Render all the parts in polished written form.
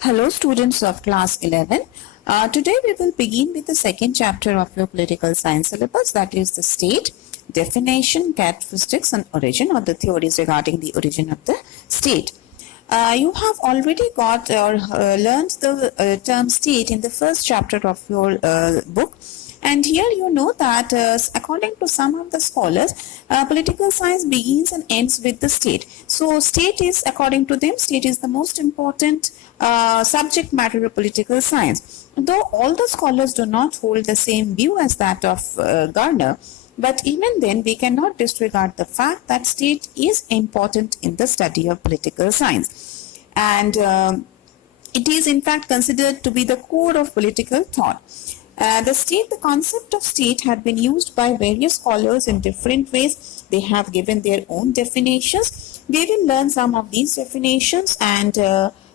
Hello, students of class 11. Today we will begin with the second chapter of your political science syllabus, that is the state, definition, characteristics, and origin, or the theories regarding the origin of the state. You have already got or learned the term state in the first chapter of your book. And here you know that according to some of the scholars, political science begins and ends with the state. So state is, according to them, state is the most important subject matter of political science. Though all the scholars do not hold the same view as that of Garner, but even then we cannot disregard the fact that state is important in the study of political science. And it is in fact considered to be the core of political thought. The concept of state had been used by various scholars in different ways. They have given their own definitions. We will learn some of these definitions and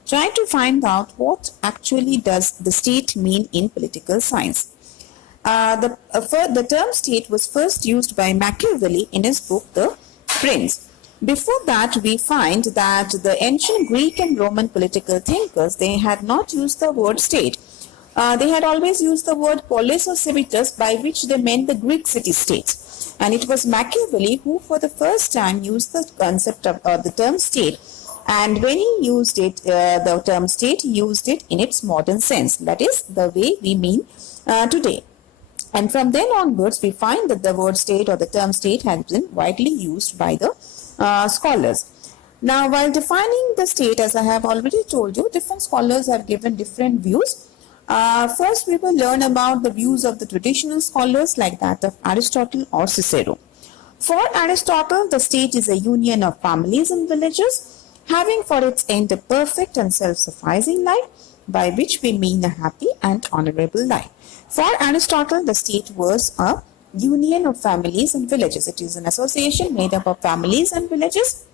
try to find out what actually does the state mean in political science. The term state was first used by Machiavelli in his book The Prince. Before that, we find that the ancient Greek and Roman political thinkers, they had not used the word state. They had always used the word polis or civitas, by which they meant the Greek city-states. And it was Machiavelli who for the first time used the concept of the term state. And when he used it, the term state, he used it in its modern sense. That is the way we mean today. And from then onwards, we find that the word state or the term state has been widely used by the scholars. Now, while defining the state, as I have already told you, different scholars have given different views. First, we will learn about the views of the traditional scholars like that of Aristotle or Cicero. For Aristotle, the state is a union of families and villages, having for its end a perfect and self-sufficing life, by which we mean a happy and honorable life. For Aristotle, the state was a union of families and villages. It is an association made up of families and villages.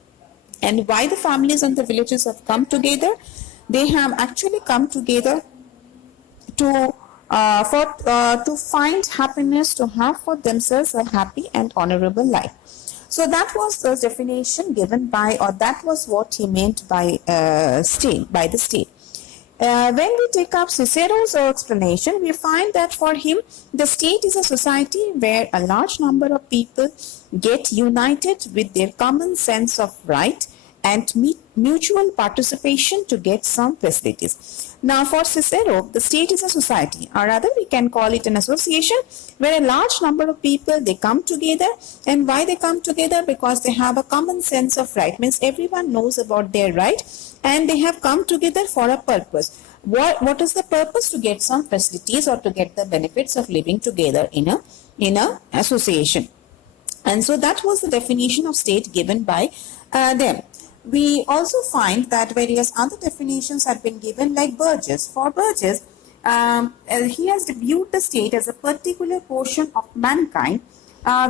And why the families and the villages have come together? They have actually come together to find happiness, to have for themselves a happy and honorable life. So that was the definition given by, or that was what he meant by state, by the state. When we take up Cicero's explanation, we find that for him, the state is a society where a large number of people get united with their common sense of right and mutual participation to get some facilities. Now, for Cicero, the state is a society, or rather we can call it an association, where a large number of people, they come together. And why they come together? Because they have a common sense of right, means everyone knows about their right, and they have come together for a purpose. What is the purpose? To get some facilities or to get the benefits of living together in a association. And so that was the definition of state given by them. We also find that various other definitions have been given, like Burgess. For Burgess, he has viewed the state as a particular portion of mankind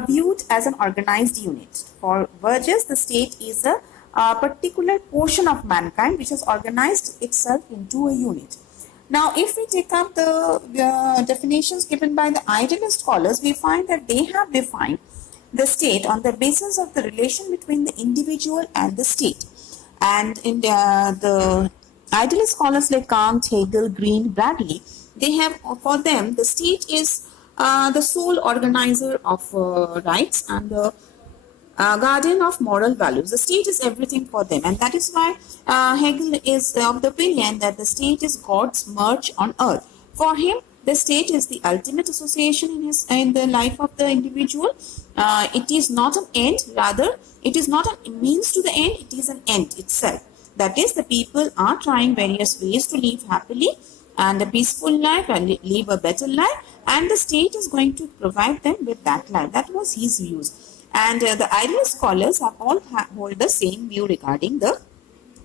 viewed as an organized unit. For Burgess, the state is a particular portion of mankind which has organized itself into a unit. Now, if we take up the definitions given by the idealist scholars, we find that they have defined the state on the basis of the relation between the individual and the state. And in the idealist scholars like Kant, Hegel, Green, Bradley, they have, for them, the state is the sole organizer of rights and the guardian of moral values. The state is everything for them, and that is why Hegel is of the opinion that the state is God's merge on earth. For him, the state is the ultimate association in the life of the individual. It is not an end, rather, it is not a means to the end, it is an end itself. That is, the people are trying various ways to live happily and a peaceful life and live a better life, and the state is going to provide them with that life. That was his views. And the idealist scholars have all hold the same view regarding the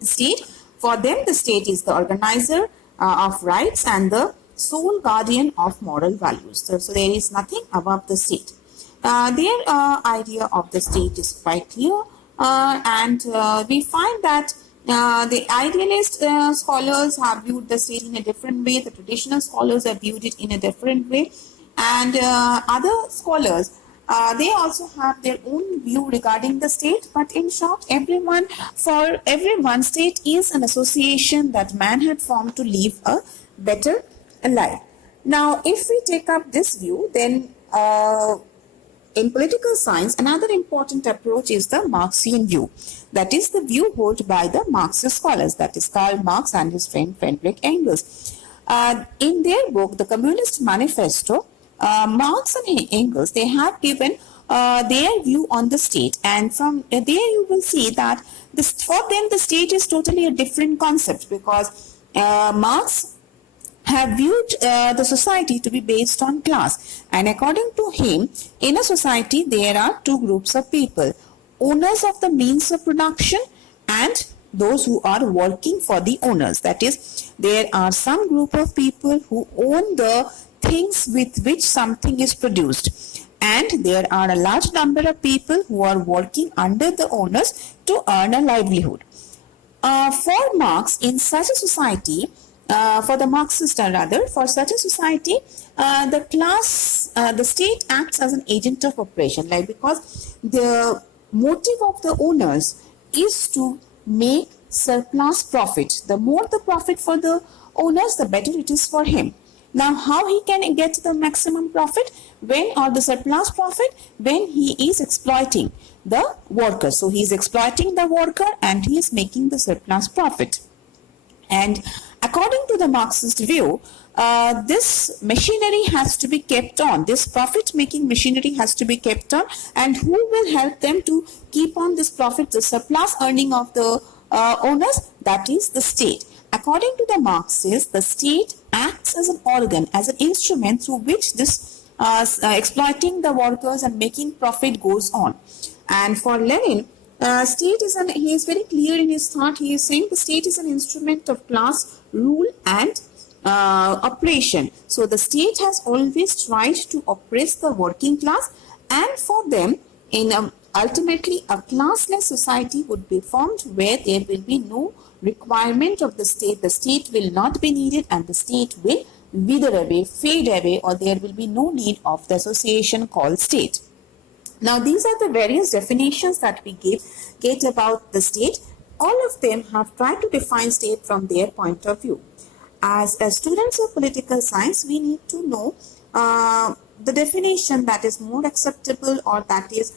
state. For them, the state is the organizer of rights and the sole guardian of moral values. So there is nothing above the state. Their idea of the state is quite clear, and we find that the idealist scholars have viewed the state in a different way. The traditional scholars have viewed it in a different way, and other scholars They also have their own view regarding the state, but in short, for everyone, state is an association that man had formed to live a better life. Now, if we take up this view, then in political science, another important approach is the Marxian view. That is the view held by the Marxist scholars, that is Karl Marx and his friend Friedrich Engels. In their book, The Communist Manifesto, Marx and Engels, they have given their view on the state, and from there you will see that for them the state is totally a different concept, because Marx have viewed the society to be based on class, and according to him, in a society there are two groups of people: owners of the means of production and those who are working for the owners. That is, there are some group of people who own the things with which something is produced, and there are a large number of people who are working under the owners to earn a livelihood. For Marx, in such a society, for the Marxist rather, for such a society, the state acts as an agent of oppression, like, because the motive of the owners is to make surplus profit. The more the profit for the owners, the better it is for him. Now, how he can get the maximum profit or the surplus profit? When he is exploiting the worker. So he is exploiting the worker and he is making the surplus profit. And according to the Marxist view, this machinery has to be kept on. This profit-making machinery has to be kept on. And who will help them to keep on this profit, the surplus earning of the owners? That is the state. According to the Marxists, the state acts as an organ, as an instrument through which this exploiting the workers and making profit goes on. And for Lenin, he is very clear in his thought. He is saying the state is an instrument of class rule and oppression. So the state has always tried to oppress the working class, and for them, ultimately a classless society would be formed where there will be no requirement of the state. The state will not be needed and the state will wither away, fade away, or there will be no need of the association called state. Now, these are the various definitions that we get about the state. All of them have tried to define state from their point of view. As students of political science, we need to know the definition that is more acceptable, or that is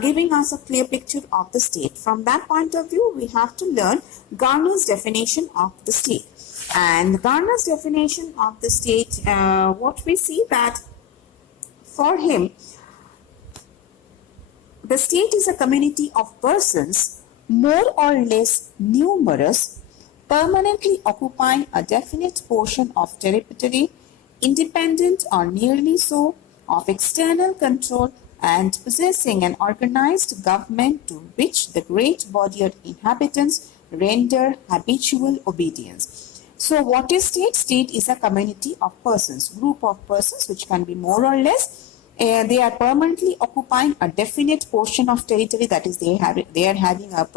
giving us a clear picture of the state. From that point of view, we have to learn Garner's definition of the state. And Garner's definition of the state, what we see that for him, the state is a community of persons, more or less numerous, permanently occupying a definite portion of territory, independent or nearly so of external control, and possessing an organized government to which the great body of inhabitants render habitual obedience. So what is state? State is a community of persons, group of persons which can be more or less. They are permanently occupying a definite portion of territory, that is, they are having a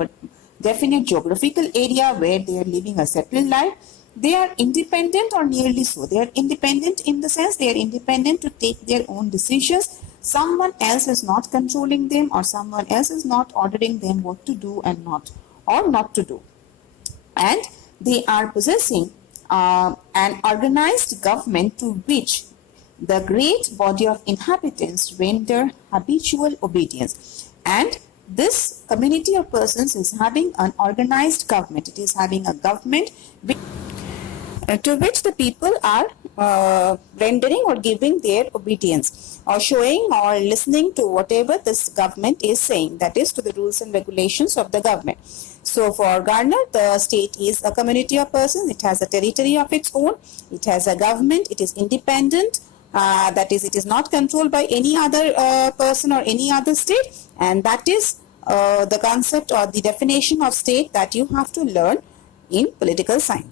definite geographical area where they are living a settled life. They are independent or nearly so. They are independent in the sense they are independent to take their own decisions. Someone else is not controlling them, or someone else is not ordering them what to do and not to do. And they are possessing an organized government to which the great body of inhabitants render habitual obedience. And this community of persons is having an organized government. It is having a government to which the people are rendering or giving their obedience, or showing or listening to whatever this government is saying, that is, to the rules and regulations of the government. So for Garner, the state is a community of persons. It has a territory of its own. It has a government. It is independent. That is, it is not controlled by any other person or any other state, and that is the concept or the definition of state that you have to learn in political science.